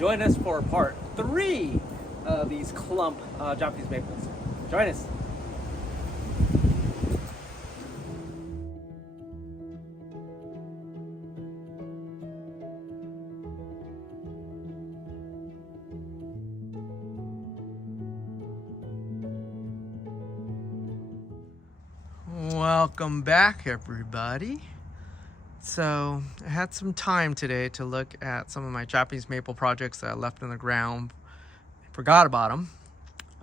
join us for part 3 of these clump Japanese maples. Join us. Welcome back, everybody. So I had some time today to look at some of my Japanese maple projects that I left in the ground. I forgot about them.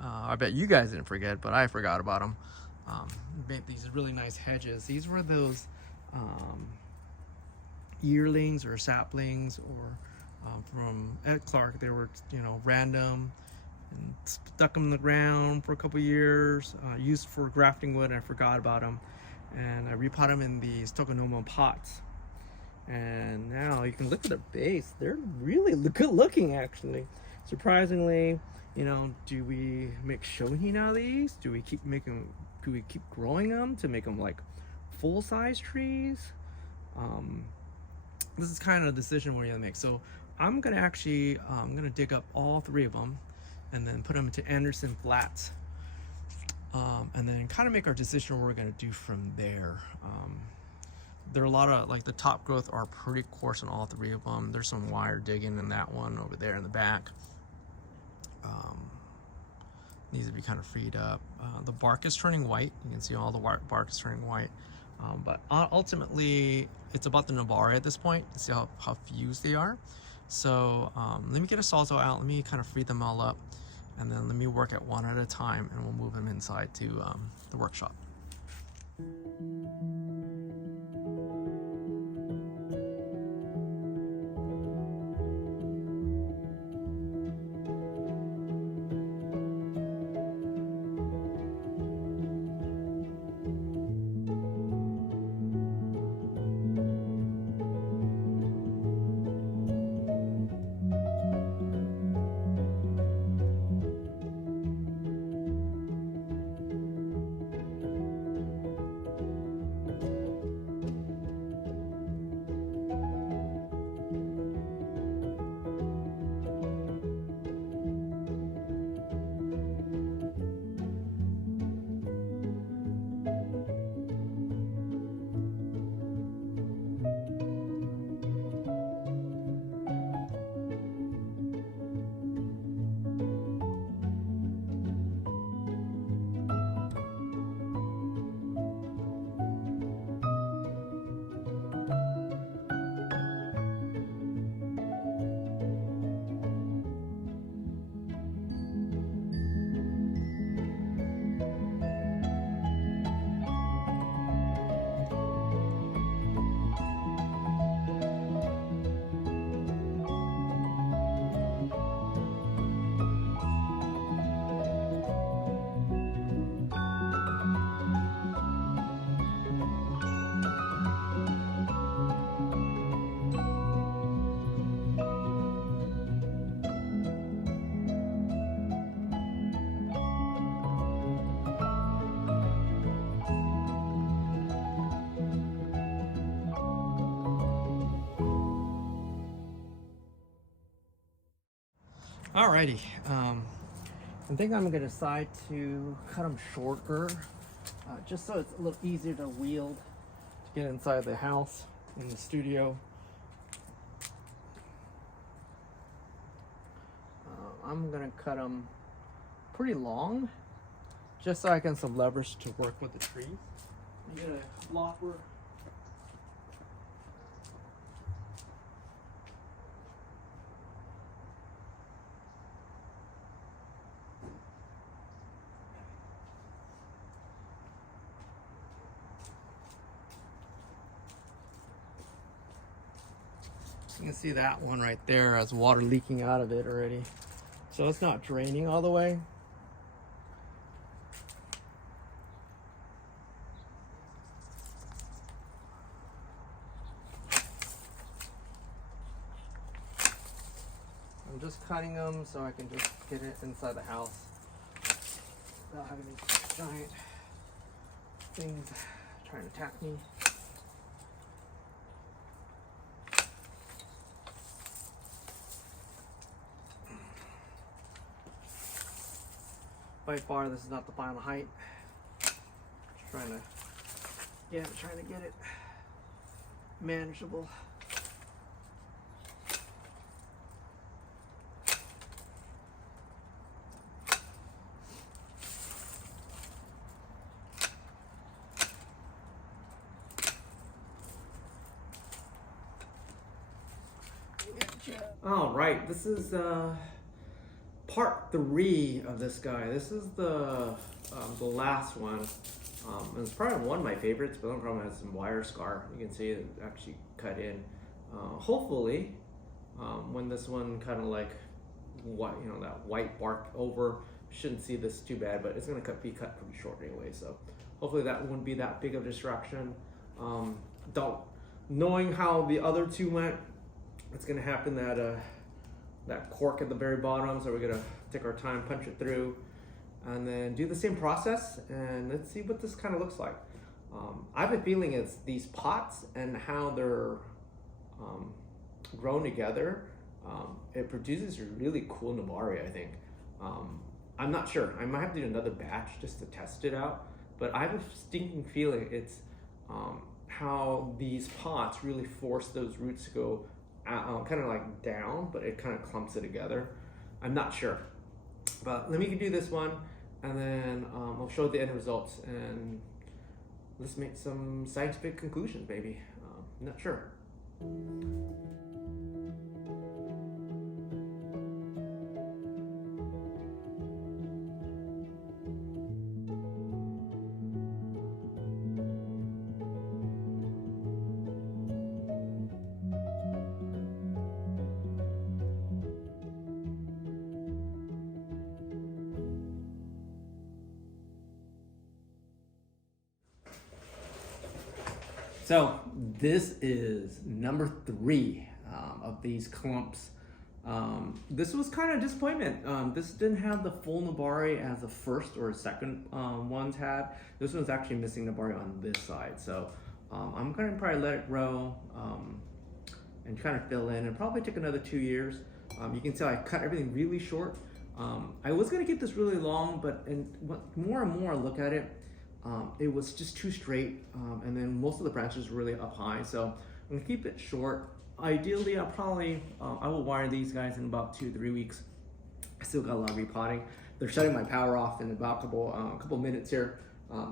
I bet you guys didn't forget, but I forgot about them. Made these really nice hedges. These were those yearlings or saplings, or from Ed Clark. They were, random, and stuck them in the ground for a couple years. Used for grafting wood, and I forgot about them. And I repot them in these Tokonoma pots. And now you can look at the base. They're really good looking, actually. Surprisingly, do we make shohin out of these? Do we keep growing them to make them like full-size trees? This is kind of a decision we're gonna make. So I'm gonna dig up all 3 of them and then put them into Anderson flats, and then kind of make our decision what we're gonna do from there. There are a lot of, like, the top growth are pretty coarse in all 3 of them. There's some wire digging in that one over there in the back. Needs to be kind of freed up. The bark is turning white. You can see all the bark is turning white. But ultimately, it's about the nabare at this point, to see how fused they are. So let me get a sawzall out. Let me kind of free them all up. And then let me work at one at a time, and we'll move them inside to the workshop. Alrighty, I think I'm gonna decide to cut them shorter, just so it's a little easier to wield to get inside the house, in the studio. I'm gonna cut them pretty long, just so I can have some leverage to work with the trees. I'm gonna lopper. You can see that one right there has water leaking out of it already. So it's not draining all the way. I'm just cutting them so I can just get it inside the house without having these giant things trying to attack me. by far this is not the final height. Just trying to get it manageable. All right, this is part 3 of this guy. This is the last one. It's probably one of my favorites, but the problem has some wire scar. You can see it actually cut in. Hopefully, when this one kind of like that white bark over, shouldn't see this too bad, but it's gonna be cut pretty short anyway. So hopefully that wouldn't be that big of a distraction. Knowing how the other 2 went, it's gonna happen that cork at the very bottom, so we're gonna take our time, punch it through, and then do the same process, and let's see what this kind of looks like. I have a feeling it's these pots and how they're grown together. It produces a really cool nabari, I think. I'm not sure. I might have to do another batch just to test it out, but I have a stinking feeling it's how these pots really force those roots to go kind of like down, but it kind of clumps it together. I'm not sure, but let me do this one, and then I'll show the end results, and let's make some scientific conclusions, maybe. I'm not sure. So this is number 3 of these clumps. This was kind of a disappointment. This didn't have the full nabari as the first or second ones had. This one's actually missing nabari on this side. So I'm gonna probably let it grow and kind of fill in, and probably take another 2 years. You can tell I cut everything really short. I was gonna get this really long, but more and more I look at it, it was just too straight, and then most of the branches were really up high, so I'm gonna keep it short. Ideally, I will wire these guys in about 2-3 weeks. I still got a lot of repotting. They're shutting my power off in about a couple minutes here,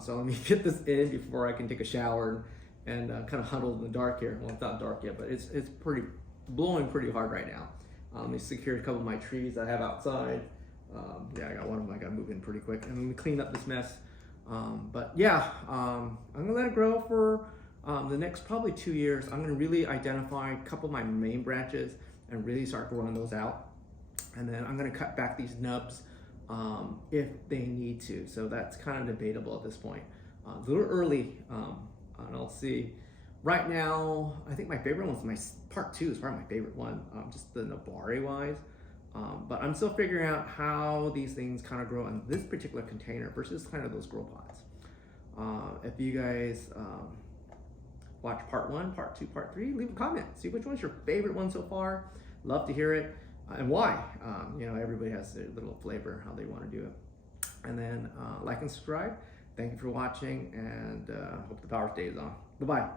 so let me get this in before I can take a shower and kind of huddle in the dark here. Well, it's not dark yet, but it's blowing pretty hard right now. Let me secure a couple of my trees I have outside. Yeah, I got one of them I gotta move in pretty quick, and let me clean up this mess. But yeah, I'm gonna let it grow for the next probably 2 years. I'm gonna really identify a couple of my main branches and really start growing those out. And then I'm gonna cut back these nubs if they need to. So that's kind of debatable at this point. A little early, and I'll see. Right now, I think my favorite one's part 2 is probably my favorite one, just the nabari wise. But I'm still figuring out how these things kind of grow in this particular container versus kind of those grow pots. If you guys watch part 1, part 2, part 3, leave a comment. See which one's your favorite one so far. Love to hear it, and why. Everybody has their little flavor, how they want to do it. And then like and subscribe. Thank you for watching, and hope the power stays on. Bye-bye.